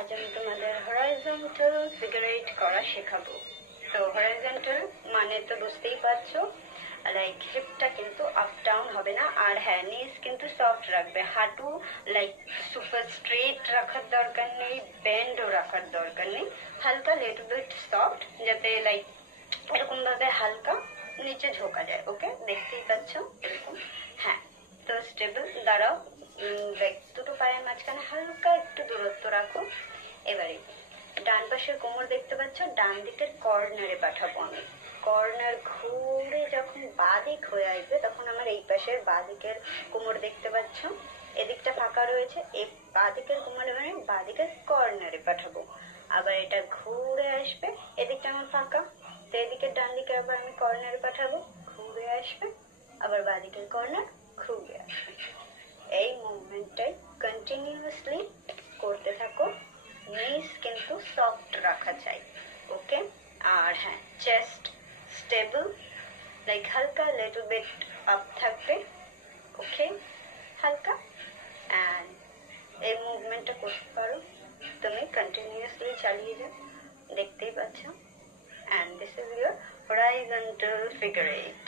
আজ আমি তোমাদের হরাইজন্টাল ফিগার এইট করা শেখাবো। তো হরাইজন্টাল মানে তো বুঝতেই পারছো, লাইক হিপটা কিন্তু আপ ডাউন হবে না, আর হ্যাঁ নিজ কিন্তু সফট রাখবে। হাঁটু লাইক সুপার স্ট্রেট রাখার দরকার নেই, বেন্ডও রাখার দরকার নেই, হালকা লিটল বিট সফট, যাতে লাইক এরকম ভাবে হালকা নিচে ঝোঁকা যায়। ওকে, দেখতেই পাচ্ছ এরকম। হ্যাঁ, তো স্টেবল দাঁড়াও, দুটো পায়ের মাঝখানে হালকা একটু দূরত্ব রাখো। এবারে ডান পাশের কোমর দেখতে পাচ্ছ, ডান দিকের কর্নারে পাঠাবো আমি। কর্নার ঘুরে যখন বাঁ দিক হয়ে আসবে তখন আমার এই পাশের বাঁ দিকের কোমর দেখতে পাচ্ছ, এদিকটা ফাঁকা রয়েছে, এই বাঁ দিকের কোমরে মানে বাঁ দিকের কর্নারে পাঠাবো। আবার এটা ঘুরে আসবে, এদিকটা আমার ফাঁকা, তো এদিকের ডান দিকে আবার আমি কর্নারে পাঠাবো, ঘুরে আসবে, আবার বাঁ দিকের কর্নার ঘুরে আসবে। এই মুভমেন্টটাই কন্টিনিউয়াসলি করতে থাকো। নিজ কিন্তু সফট রাখা চাই। ওকে, আর হ্যাঁ চেস্ট স্টেবল, লাইক হালকা লিটল বিট আপ থাকবে। ওকে, হালকা। অ্যান্ড এই মুভমেন্টটা করতে পারো তুমি, কন্টিনিউয়াসলি চালিয়ে যাও, দেখতেই পাচ্ছ। And this is your horizontal figure eight.